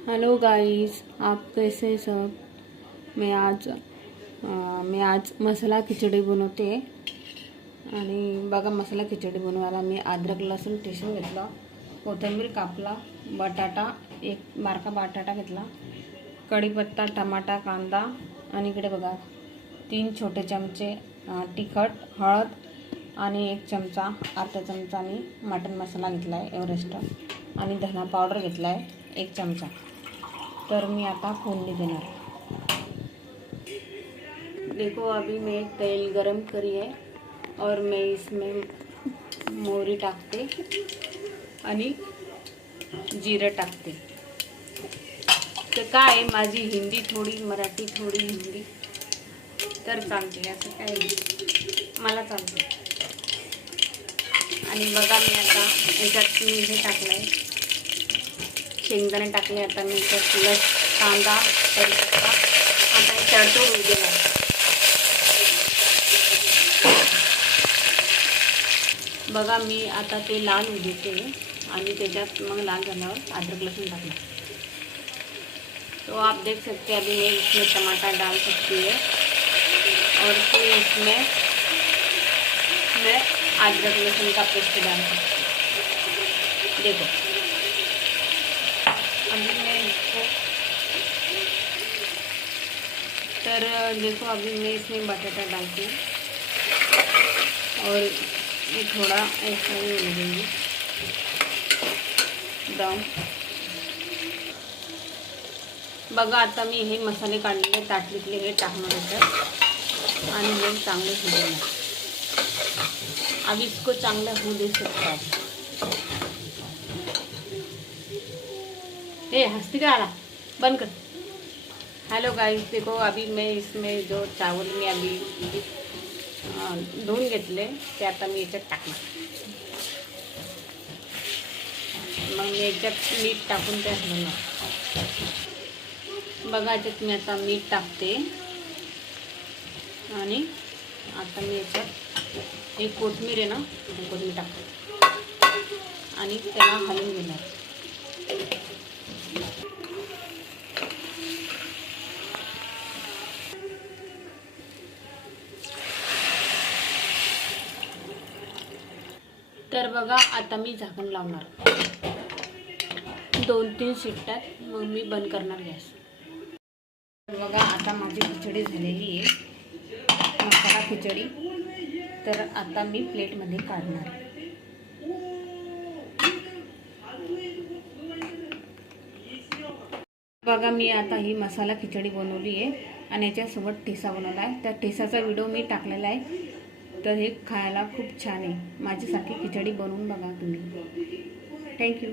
Hello guys, आप कैसे हैं सब। मैं आज मसाला खिचडी बनवते आणि बघा मसाला खिचडी बनवायला मी अद्रक लसूण ठेचून घेतला, कोथिंबीर कापला, बटाटा एक बारका बटाटा घेतला, कढीपत्ता, टमाटा, कांदा आणि इकडे बघा 3 छोटे चमचे तिखट, हळद आणि 1 चमचा अर्धा चमचा मी मटन मसाला घेतला आहे एव्हरेस्ट आणि धना पावडर घेतला आहे 1 चमचा। तर मी आता फोडणी देणार। देखो अभी मैं तेल गरम करी है और मैं इसमें मोहरी टाकते आणि जीरे टाकते। तर काय माझी हिंदी थोडी मराठी थोडी हिंदी तर चालते, असं काय मला चालते। आणि बघा मी आता याच्यात मी हे टाकलंय, शेंगदाणे टाकले। आता मी त्यात कांदा कढीपत्ता आता हे तडतडून दिला। बघा मी आता ते लाल होऊ देते आणि त्याच्यात मग लाल झाल्यावर अदरक लहसुन डालना। तो आप देख सकते हैं अभी मैं इसमें टमाटर डाल सकती है और फिर इसमें मैं अदरक लहसुन का पेस्ट डाल सकती। देखो अभी मैं इसको देखो अभी मैं इसमें बटाटा डालती हूँ और ये थोड़ा ऐसा ही होने देंगे ब्राउन। बघा आता मी हे मसाले काढलेले ताटलीतले हे टाकणार होते आणि हे चांगले शिजवणार। अब इसको चांगला होऊ दे सकता है। ए हस्ती का आला बंद कर। हेलो गाइस, देखो अभी मैं इसमें जो चावल मी अभी धुवून घेतले ते आता मी याच्यात टाकणार। मग मी याच्यात मीठ टाकून ते घालणार। बघा याच्यात मी आता मीठ टाकते आणि आता मी याच्यात एक कोथिंबीर आहे ना, कोथिंबीर टाकते आणि त्याला हलवून घेणार। तर बघा आता मी झाकण लावणार 2-3 शिट्ट्यात, मग मी बंद करणार गॅस। बघा आता माझी खिचडी झालेली आहे, मसाला खिचडी। तर आता मी प्लेटमध्ये काढणार। बघा मी आता ही मसाला खिचडी बनवली आहे आणि याच्यासोबत ठेचा बनवला आहे। त्या ठेचाचा व्हिडिओ मी टाकलेला आहे, तर हे खायला खूप छान आहे। माझ्यासारखी खिचडी बनवून बघा तुम्ही। थँक्यू।